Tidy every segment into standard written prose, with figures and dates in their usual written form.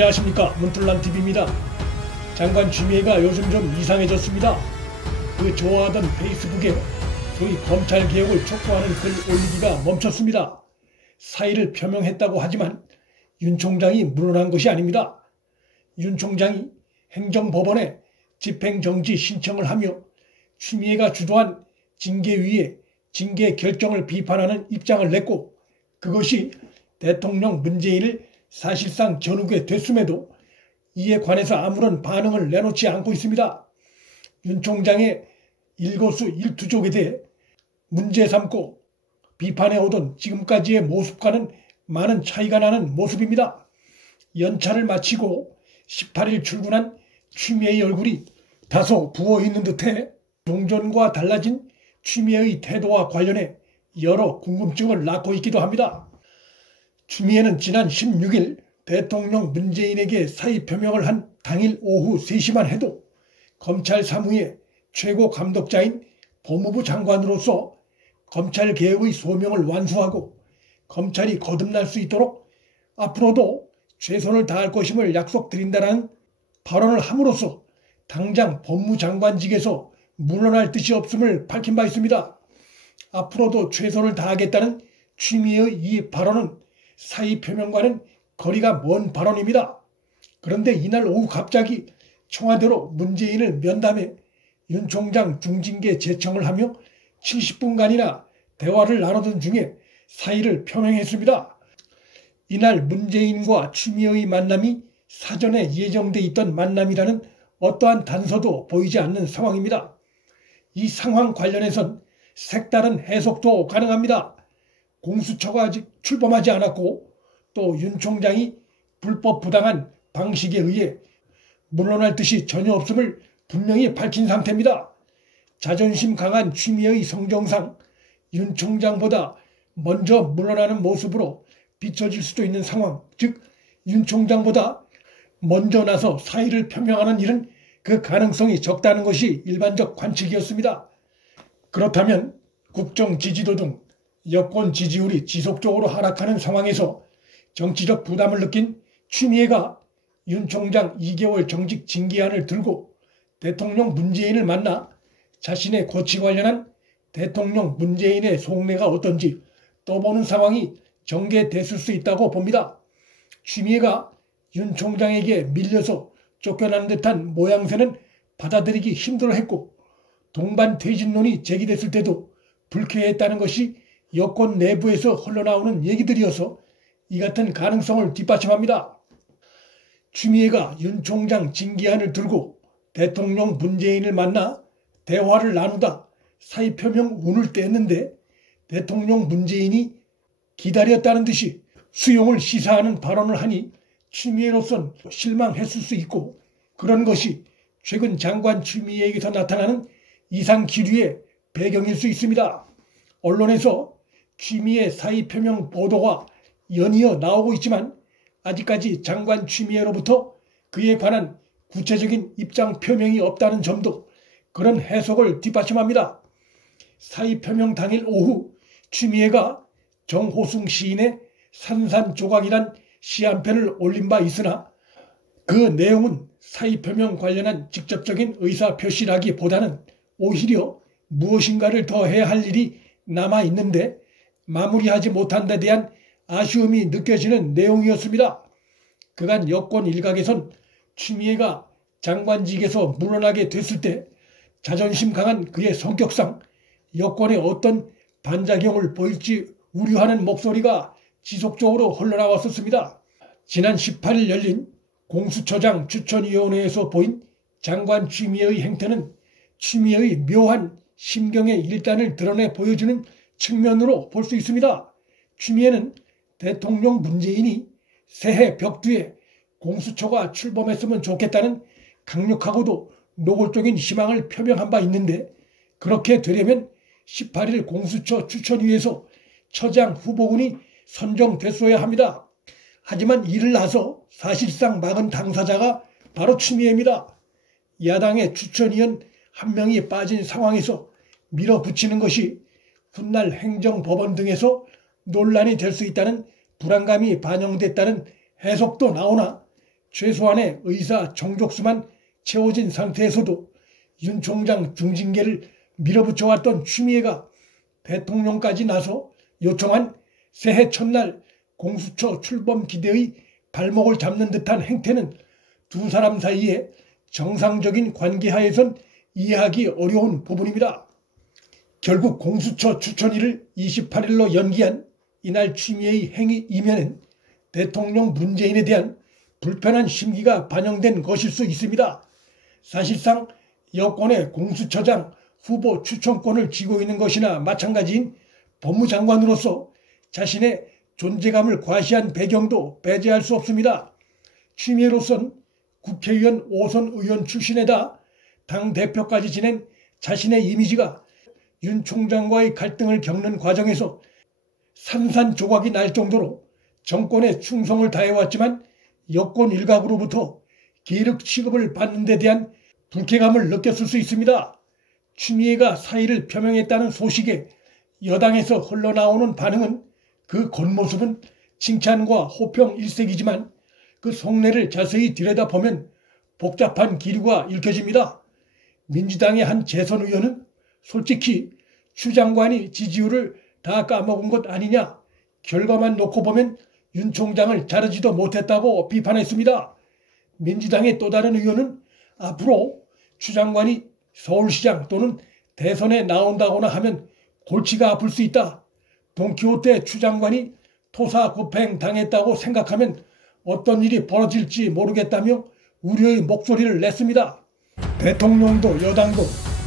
안녕하십니까, 문틀란TV입니다. 장관 추미애가 요즘 좀 이상해졌습니다. 그 좋아하던 페이스북에 소위 검찰개혁을 촉구하는 글 올리기가 멈췄습니다. 사의를 표명했다고 하지만 윤 총장이 물러난 것이 아닙니다. 윤 총장이 행정법원에 집행정지 신청을 하며 추미애가 주도한 징계위의 징계 결정을 비판하는 입장을 냈고, 그것이 대통령 문재인을 사실상 전우게 됐음에도 이에 관해서 아무런 반응을 내놓지 않고 있습니다. 윤 총장의 일거수일투족에 대해 문제 삼고 비판해오던 지금까지의 모습과는 많은 차이가 나는 모습입니다. 연차를 마치고 18일 출근한 추미애의 얼굴이 다소 부어있는 듯해 종전과 달라진 추미애의 태도와 관련해 여러 궁금증을 낳고 있기도 합니다. 추미애는 지난 16일 대통령 문재인에게 사의 표명을 한 당일 오후 3시만 해도 검찰 사무의 최고 감독자인 법무부 장관으로서 검찰개혁의 소명을 완수하고 검찰이 거듭날 수 있도록 앞으로도 최선을 다할 것임을 약속드린다는 발언을 함으로써 당장 법무장관직에서 물러날 뜻이 없음을 밝힌 바 있습니다. 앞으로도 최선을 다하겠다는 추미애의 이 발언은 사의 표명과는 거리가 먼 발언입니다. 그런데 이날 오후 갑자기 청와대로 문재인을 면담해 윤 총장 중징계 제청을 하며 70분간이나 대화를 나누던 중에 사의를 표명했습니다. 이날 문재인과 추미애의 만남이 사전에 예정돼 있던 만남이라는 어떠한 단서도 보이지 않는 상황입니다. 이 상황 관련해선 색다른 해석도 가능합니다. 공수처가 아직 출범하지 않았고 또 윤 총장이 불법 부당한 방식에 의해 물러날 뜻이 전혀 없음을 분명히 밝힌 상태입니다. 자존심 강한 추미애의 성정상 윤 총장보다 먼저 물러나는 모습으로 비춰질 수도 있는 상황, 즉 윤 총장보다 먼저 나서 사의를 표명하는 일은 그 가능성이 적다는 것이 일반적 관측이었습니다. 그렇다면 국정 지지도 등 여권 지지율이 지속적으로 하락하는 상황에서 정치적 부담을 느낀 추미애가 윤 총장 2개월 정직 징계안을 들고 대통령 문재인을 만나 자신의 고치 관련한 대통령 문재인의 속내가 어떤지 떠보는 상황이 전개됐을 수 있다고 봅니다. 추미애가 윤 총장에게 밀려서 쫓겨나는 듯한 모양새는 받아들이기 힘들어했고, 동반 퇴진론이 제기됐을 때도 불쾌했다는 것이 여권 내부에서 흘러나오는 얘기들이어서 이 같은 가능성을 뒷받침합니다. 추미애가 윤 총장 징계안을 들고 대통령 문재인을 만나 대화를 나누다 사의 표명 운을 뗐는데 대통령 문재인이 기다렸다는 듯이 수용을 시사하는 발언을 하니 추미애로선 실망했을 수 있고, 그런 것이 최근 장관 추미애에게서 나타나는 이상 기류의 배경일 수 있습니다. 언론에서 추미애 사의 표명 보도가 연이어 나오고 있지만 아직까지 장관 추미애로부터 그에 관한 구체적인 입장 표명이 없다는 점도 그런 해석을 뒷받침합니다. 사의 표명 당일 오후 추미애가 정호승 시인의 산산조각이란 시 한 편을 올린 바 있으나 그 내용은 사의 표명 관련한 직접적인 의사표시라기보다는 오히려 무엇인가를 더 해야 할 일이 남아있는데 마무리하지 못한 데 대한 아쉬움이 느껴지는 내용이었습니다. 그간 여권 일각에선 추미애가 장관직에서 물러나게 됐을 때 자존심 강한 그의 성격상 여권에 어떤 반작용을 보일지 우려하는 목소리가 지속적으로 흘러나왔었습니다. 지난 18일 열린 공수처장 추천위원회에서 보인 장관 추미애의 행태는 추미애의 묘한 심경의 일단을 드러내 보여주는 측면으로 볼 수 있습니다. 추미애는 대통령 문재인이 새해 벽두에 공수처가 출범했으면 좋겠다는 강력하고도 노골적인 희망을 표명한 바 있는데, 그렇게 되려면 18일 공수처 추천위에서 처장 후보군이 선정됐어야 합니다. 하지만 이를 나서 사실상 막은 당사자가 바로 추미애입니다. 야당의 추천위원 한 명이 빠진 상황에서 밀어붙이는 것이 훗날 행정법원 등에서 논란이 될 수 있다는 불안감이 반영됐다는 해석도 나오나 최소한의 의사 정족수만 채워진 상태에서도 윤 총장 중징계를 밀어붙여왔던 추미애가 대통령까지 나서 요청한 새해 첫날 공수처 출범 기대의 발목을 잡는 듯한 행태는 두 사람 사이에 정상적인 관계하에선 이해하기 어려운 부분입니다. 결국 공수처 추천일을 28일로 연기한 이날 추미애의 행위 이면엔 대통령 문재인에 대한 불편한 심기가 반영된 것일 수 있습니다. 사실상 여권의 공수처장 후보 추천권을 쥐고 있는 것이나 마찬가지인 법무장관으로서 자신의 존재감을 과시한 배경도 배제할 수 없습니다. 추미애로선 국회의원 5선 의원 출신에다 당대표까지 지낸 자신의 이미지가 윤 총장과의 갈등을 겪는 과정에서 산산조각이 날 정도로 정권에 충성을 다해왔지만 여권 일각으로부터 계륵 취급을 받는 데 대한 불쾌감을 느꼈을 수 있습니다. 추미애가 사의를 표명했다는 소식에 여당에서 흘러나오는 반응은 그 겉모습은 칭찬과 호평 일색이지만 그 속내를 자세히 들여다보면 복잡한 기류가 읽혀집니다. 민주당의 한 재선 의원은 솔직히 추 장관이 지지율을 다 까먹은 것 아니냐, 결과만 놓고 보면 윤 총장을 자르지도 못했다고 비판했습니다. 민주당의 또 다른 의원은 앞으로 추 장관이 서울시장 또는 대선에 나온다거나 하면 골치가 아플 수 있다. 돈키호테 추 장관이 토사구팽 당했다고 생각하면 어떤 일이 벌어질지 모르겠다며 우려의 목소리를 냈습니다. 대통령도 여당도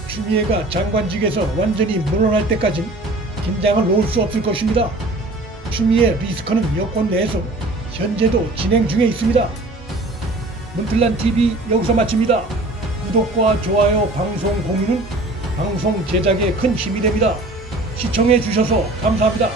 추미애가 장관직에서 완전히 물러날 때까지 긴장을 놓을 수 없을 것입니다. 추미애 리스크는 여권 내에서 현재도 진행 중에 있습니다. 문틀란TV 여기서 마칩니다. 구독과 좋아요, 방송 공유는 방송 제작에 큰 힘이 됩니다. 시청해 주셔서 감사합니다.